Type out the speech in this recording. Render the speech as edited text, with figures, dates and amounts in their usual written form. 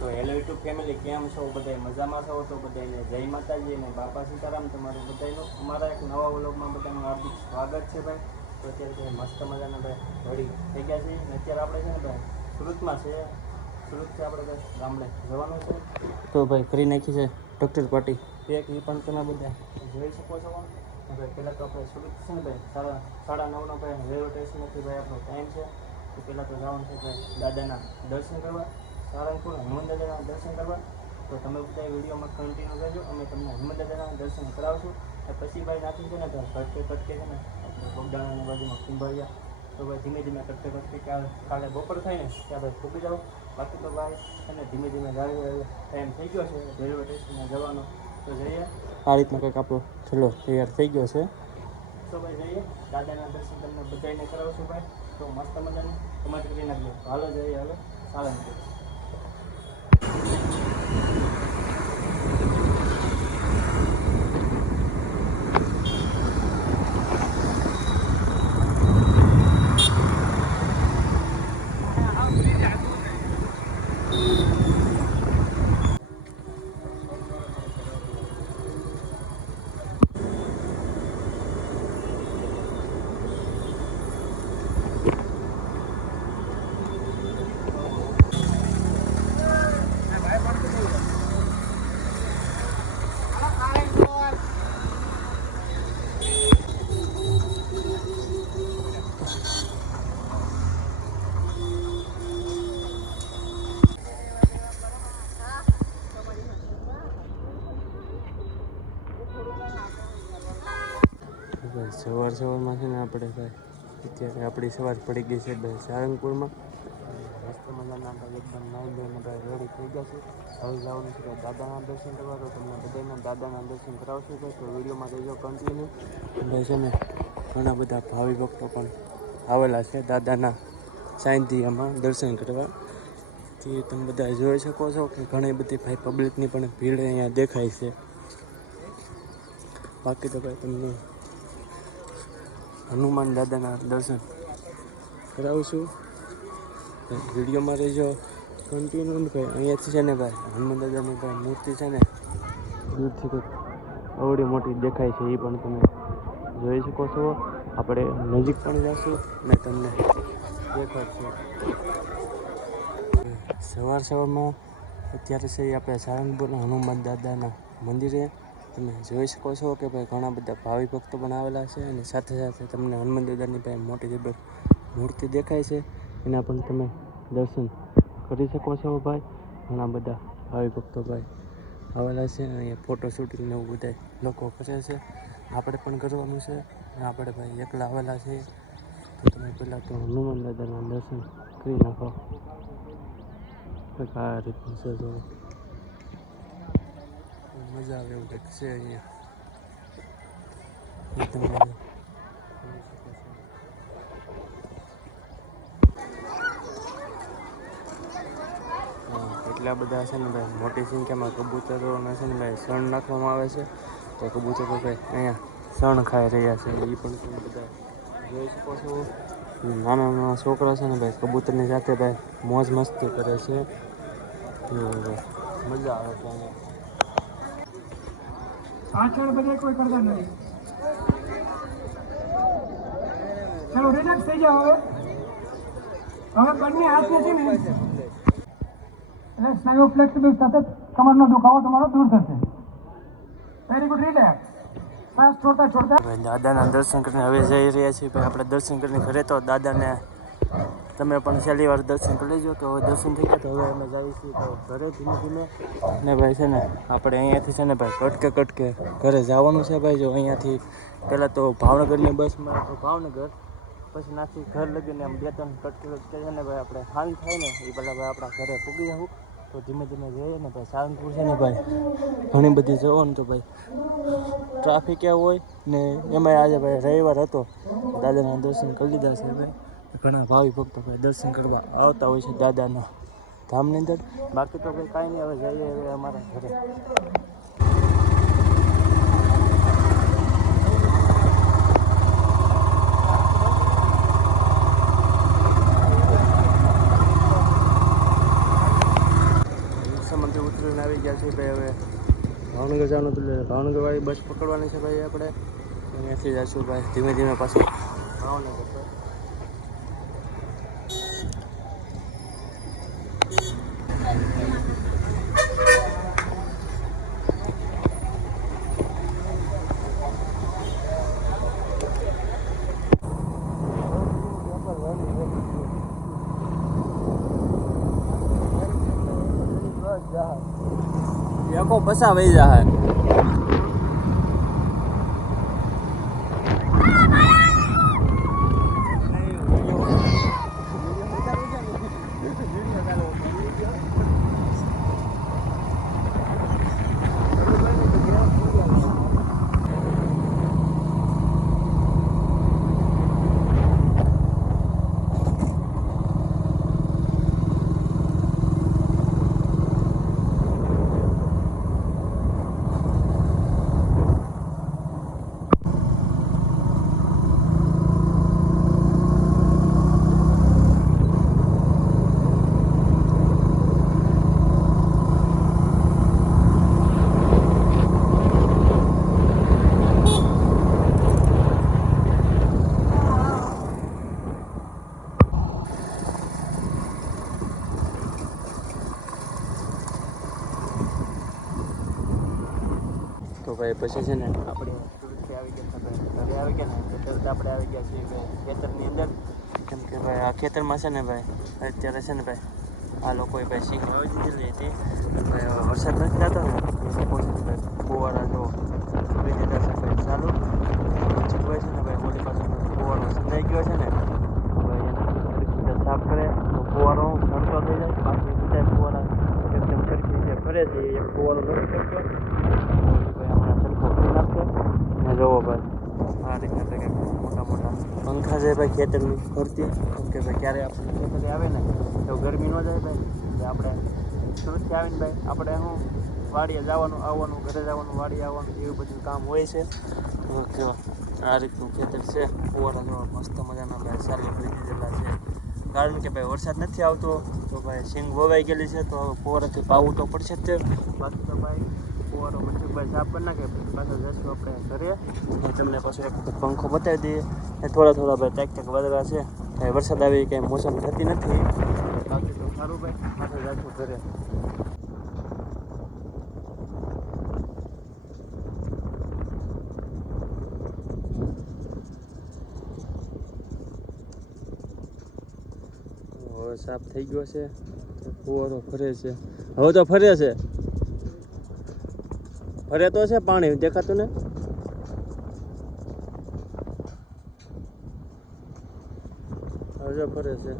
તો hello YouTube family, કેમ છો બધા? મજામાં છો? તો બધાને જય માતાજી અને બાપા સીતારામ. તમારું બધાનું અમારા એક નવા વ્લોગમાં બધાનું હાર્દિક સ્વાગત છે ભાઈ. તો અત્યારે મસ્ત મજાના ભાઈ રેડી થઈ ગયા છે અને અત્યારે આપણે છે ને ભાઈ સુરતમાં છે. સુરતથી આપણે ભાઈ ગામડે જવાનું છે. તો ભાઈ કરી નાખી છે ડૉક્ટર પાર્ટી પેક, એ પણ તમે બધા જોઈ શકો છો. ભાઈ પહેલાં તો આપણે સુરત છે ને ભાઈ 9:30 ભાઈ રેલવે સ્ટેશનથી ભાઈ આપણો ટાઈમ છે. તો પહેલાં તો જવાનું છે ભાઈ દાદાના દર્શન કરવા, સારંગપુર હનુમાન દાદાના દર્શન કરવા. તો તમે બધા વિડીયોમાં કન્ટિન્યુ રહેજો, અમે તમને હનુમાન દાદાના દર્શન કરાવશું. પછી ભાઈ નાખી છે ને ભાઈ કટકે છે ને આપણે બગદાણાની બાજુમાં કુંભારિયા. તો ભાઈ ધીમે ધીમે કટકે કાલે બપોર થાય ને ત્યાં ભાઈ ફૂટી જાઓ. બાકી તો ભાઈ અને ધીમે ધીમે ટાઈમ થઈ ગયો છે રેલવે સ્ટેશને જવાનો. તો જઈએ, આ રીતના કંઈક આપણો છેલ્લો તૈયાર થઈ ગયો છે. તો ભાઈ જઈએ, દાદાના દર્શન તમને બધાને કરાવશું ભાઈ. તો મસ્ત મજાની કમેન્ટ કરી નાખજો. હાલો જઈએ હવે સારંગપુર. સવારમાં છે ને આપણે ભાઈ અત્યારે આપણી સવાર પડી ગઈ છે ભાઈ સારંગપુરમાં. મસ્ત મજાના ભાઈ એકદમ નાઈ ધોઈને ભાઈ રેડી થઈ ગયા છે. હવે જવાનું છે ભાઈ દાદાના દર્શન કરવા. તો તમને બધાના દાદાના દર્શન કરાવશું ભાઈ. તો વિડીયોમાં રહેજો કન્ટિન્યુ. ભાઈ છે ને ઘણા બધા ભાવિ ભક્તો પણ આવેલા છે દાદાના સાનિધ્યમાં દર્શન કરવા. તે તમે બધા જોઈ શકો છો કે ઘણી બધી ભાઈ પબ્લિકની પણ ભીડ અહીંયા દેખાય છે. બાકી તો ભાઈ તમને હનુમાન દાદાના દર્શન કરાવશું. વિડીયોમાં રહેજો કન્ટિન્યુ ભાઈ. અહીંયાથી છે ને ભાઈ હનુમાન દાદાની ભાઈ મૂર્તિ છે ને દૂરથી કંઈક અવડી મોટી દેખાય છે, એ પણ તમે જોઈ શકો છો. આપણે નજીક પણ જઈશું અને તમને દેખાડશે. સવારમાં અત્યારે છે આપણે સારંગપુરના હનુમાન દાદાના મંદિરે. તમે જોઈ શકો છો કે ભાઈ ઘણા બધા ભાવિ ભક્તો પણ આવેલા છે અને સાથે સાથે તમને હનુમાન દાદાની ભાઈ મોટી જબર મૂર્તિ દેખાય છે, એના પણ તમે દર્શન કરી શકો છો ભાઈ. ઘણા બધા ભાવિ ભક્તો ભાઈ આવેલા છે. અહીંયા ફોટો શૂટિંગને એવું બધા લોકો કરે છે. આપણે પણ કરવાનું છે અને આપણે ભાઈ એકલા આવેલા છે. તો તમે પહેલાં તો હનુમાન દાદાના દર્શન કરી નાખો. આ રીતનું છે, તો મજા આવે એવું કંઈક છે અહીંયા. એટલા બધા છે ને ભાઈ મોટી સંખ્યામાં કબૂતરોને છે ને ભાઈ શણ નાખવામાં આવે છે. તો કબૂતરો ભાઈ અહીંયા શણ ખાઈ રહ્યા છે, એ પણ તમે બધા જોઈ શકો છો. નાના નાના છોકરા છે ને ભાઈ કબૂતરની સાથે ભાઈ મોજ મસ્તી કરે છે. તો મજા આવે છે અહીંયા. પાછળ બધે કોઈ કરતા નથી. ચલો રિલેક્સ થઈ જાઓ. હવે બંને હાથને છે ને એટલે સ્નાયુ ફ્લેક્સિબલ થશે. કમરનો દુખાવો તમારો દૂર થશે. Very good. રિલેક્સ. શ્વાસ છોડતા છોડતા ભાઈ દાદાના દર્શન કરીને હવે જઈ રહ્યા છીએ ભાઈ આપણે દર્શન કરીને ઘરે. તો દાદાને તમે પણ છેલ્લી વાર દર્શન કરી લેજો. તો હવે દર્શન થઈ ગયા તો હવે અમે જઈશું તો ઘરે ધીમે ધીમે. ને ભાઈ છે ને આપણે અહીંયાથી છે ને ભાઈ કટકે ઘરે જવાનું છે ભાઈ. જો અહીંયાથી પહેલાં તો ભાવનગરની બસમાં તો ભાવનગર, પછી નાથી ઘર લગીને આમ 2-3 કટકે છે ને ભાઈ આપણે હાલ થાય ને એ પહેલાં ભાઈ આપણા ઘરે પૂગી જવું. તો ધીમે ધીમે જઈએ ને ભાઈ. સારંગપુર છે ને ભાઈ ઘણી બધી જવાનું તો ભાઈ ટ્રાફિક એવું હોય ને એમાંય આજે ભાઈ રવિવાર હતો. દાદાના દર્શન કરી લીધા છે ભાઈ. ઘણા ભાવિ ભક્તો ભાઈ દર્શન કરવા આવતા હોય છે દાદાના ધામની અંદર. બાકી તો ભાઈ કાંઈ નહીં, હવે જઈએ હવે અમારા ઘરે. ઉતરીને આવી ગયા છીએ ભાઈ. હવે ભાવનગર જવાનું હતું એટલે ભાવનગરવાળી બસ પકડવાની છે ભાઈ આપણે. અહીંયાથી જઈશું ભાઈ ધીમે ધીમે પાછું ભાવનગર પર. યકો પસા વહી જાય. તો ભાઈ પછી છે ને આપણે સુરતથી આવી ગયા હતા ભાઈ. ઘરે આવી ગયા ને એટલે તરત આપણે આવી ગયા છીએ ભાઈ ખેતરની અંદર. કેમ કે ભાઈ આ ખેતરમાં છે ને ભાઈ અત્યારે છે ને ભાઈ આ લોકોએ ભાઈ સિંગ વાવી દીધેલી હતી. ભાઈ હવે વરસાદ નથી થતો ને એ લોકો છે ને ભાઈ ફુવારા જો કરી દીધા છે ભાઈ ચાલુ. ભાઈ છે ને ભાઈ ઓલી પાસે ફુવારો સંધાઈ ગયો છે ને ભાઈ એને સરખી રીતે સાફ કરે તો ફુવારો ફરતો થઈ જાય. બાકી બધા ફુવારા એકદમ સરખી રીતે ફરે છે. એક ફુવારો નથી કરતો ને. જોવો ભાઈ આ રીતે કંઈક મોટા મોટા પંખા છે ભાઈ ખેતરની ફરતી. કેમ કે ભાઈ ક્યારે આપણે ખેતરે આવે ને તો ગરમી ન જાય ભાઈ. એટલે આપણે સુરતથી આવીને ભાઈ આપણે શું વાડીએ જવાનું આવવાનું, ઘરે જવાનું, વાડીએ આવવાનું એવું બધું કામ હોય છે. તો આ રીતનું ખેતર છે. ફુવારા જોવા મસ્ત મજાના ભાઈ ચાલુ કરી દીધેલા છે. કારણ કે ભાઈ વરસાદ નથી આવતો તો ભાઈ સિંગ વવાઈ ગયેલી છે તો હવે ફુવારાથી પાવું તો પડશે જ તે. બાકી તો ભાઈ ફુવારો પછી ભાઈ સાફ કરી નાખે પછી પાછળ જઈશું આપણે ઘરે. તમને પાછું એક વખત પંખો બતાવી દઈએ. એ થોડા ભાઈ ટેક વાદળા છે. કાંઈ વરસાદ આવી કાંઈ મોસમ થતી નથી. બાકી તો સારું ભાઈ પાછળ જઈશું ઘરે. હવે સાફ થઈ ગયો છે. ફુવારો ફરે છે. હવે તો ફરે છે. ફરે તો છે પાણી દેખાતું ને. હવે ફરે છે.